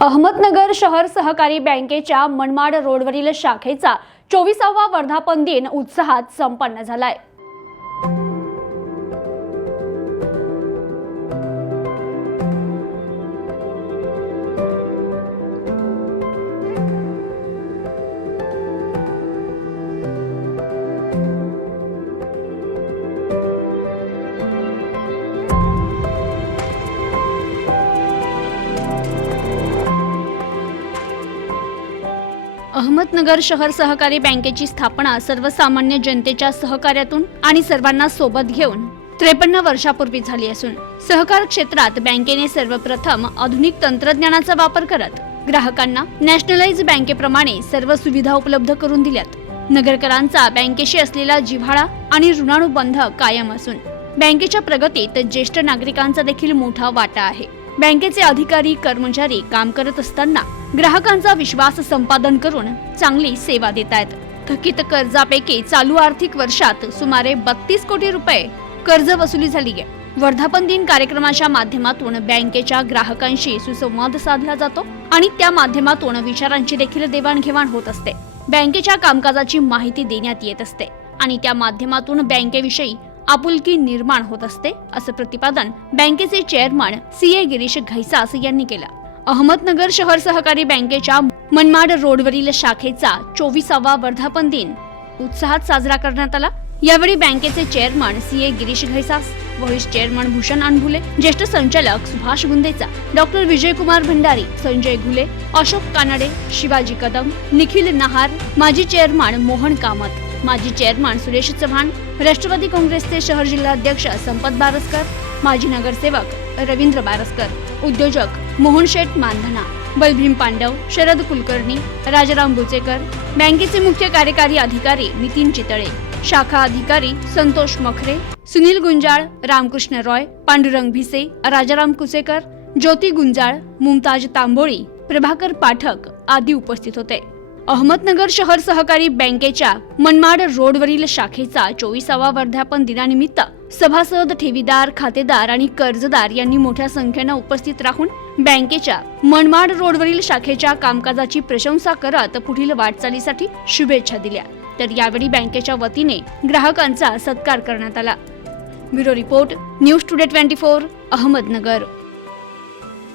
अहमदनगर शहर सहकारी बँकेच्या मनमाड रोडवरील शाखेचा चोवीसावा वर्धापन दिन उत्साहात संपन्न झालाय. अहमदनगर शहर सहकारी बँकेची स्थापना सर्वसामान्य जनतेच्या सहकार्यातून आणि सर्वांना सोबत घेऊन त्रेपन्न वर्षापूर्वी झाली असून सहकार क्षेत्रात बँकेने सर्वप्रथम आधुनिक तंत्रज्ञानाचा वापर करत ग्राहकांना नॅशनलाइज बँकेप्रमाणे सर्व सुविधा उपलब्ध करून दिल्यात. नगरकरांचा बँकेशी असलेला जिव्हाळा आणि ऋणानुबंध कायम असून बँकेच्या प्रगतीत ज्येष्ठ नागरिकांचा देखील मोठा वाटा आहे. बँकेचे अधिकारी कर्मचारी काम करत असताना ग्राहकांचा विश्वास संपादन करून चांगली सेवा देत आहेत. थकीत कर्जापैकी चालू आर्थिक वर्षात सुमारे बत्तीस कोटी रुपये कर्ज वसुली झाली आहे. वर्धापन दिन कार्यक्रमाच्या माध्यमातून बँकेच्या ग्राहकांशी सुसंवाद साधला जातो आणि त्या माध्यमातून विचारांची देखील देवाणघेवाण होत असते. बँकेच्या कामकाजाची माहिती देण्यात येत असते आणि त्या माध्यमातून बँकेविषयी आपुलकी निर्माण होत असते असं प्रतिपादन बँकेचे chairman C A Girish Ghaisas यांनी केलं. अहमदनगर शहर सहकारी बँकेच्या मनमाड रोडवरील शाखेचा चोवीसावा वर्धापन दिन उत्साहात साजरा करण्यात आला. यावेळी बँकेचे chairman C A Girish Ghaisas vice chairman Bhushan Anbhule ज्येष्ठ संचालक सुभाष गुंदेचा डॉक्टर विजयकुमार भंडारी संजय घुले अशोक कानडे शिवाजी कदम निखिल नहार माजी चेअरमन मोहन कामत. माजी चेअरमन सुरेश चव्हाण राष्ट्रवादी काँग्रेसचे शहर जिल्हाध्यक्ष संपत बारसकर माजी नगरसेवक रवींद्र बारसकर उद्योजक मोहन शेठ मानधना बलभीम पांडव शरद कुलकर्णी राजाराम बुचेकर बँकेचे मुख्य कार्यकारी अधिकारी नितीन चितळे शाखा अधिकारी संतोष मखरे सुनील गुंजाळ रामकृष्ण रॉय पांडुरंग भिसे राजाराम कुसेकर ज्योती गुंजाळ मुमताज तांबोळी प्रभाकर पाठक आदी उपस्थित होते. अहमदनगर शहर सहकारी बँकेच्या मनमाड रोडवरील शाखेचा चोवीसावा वर्धापन दिनानिमित्त सभासद ठेवीदार खातेदार आणि कर्जदार यांनी मोठ्या संख्येनं उपस्थित राहून बँकेच्या मनमाड रोडवरील शाखेच्या कामकाजाची प्रशंसा करत पुढील वाटचालीसाठी शुभेच्छा दिल्या. तर यावेळी बँकेच्या वतीने ग्राहकांचा सत्कार करण्यात आला. Bureau report news today twenty four Ahmednagar.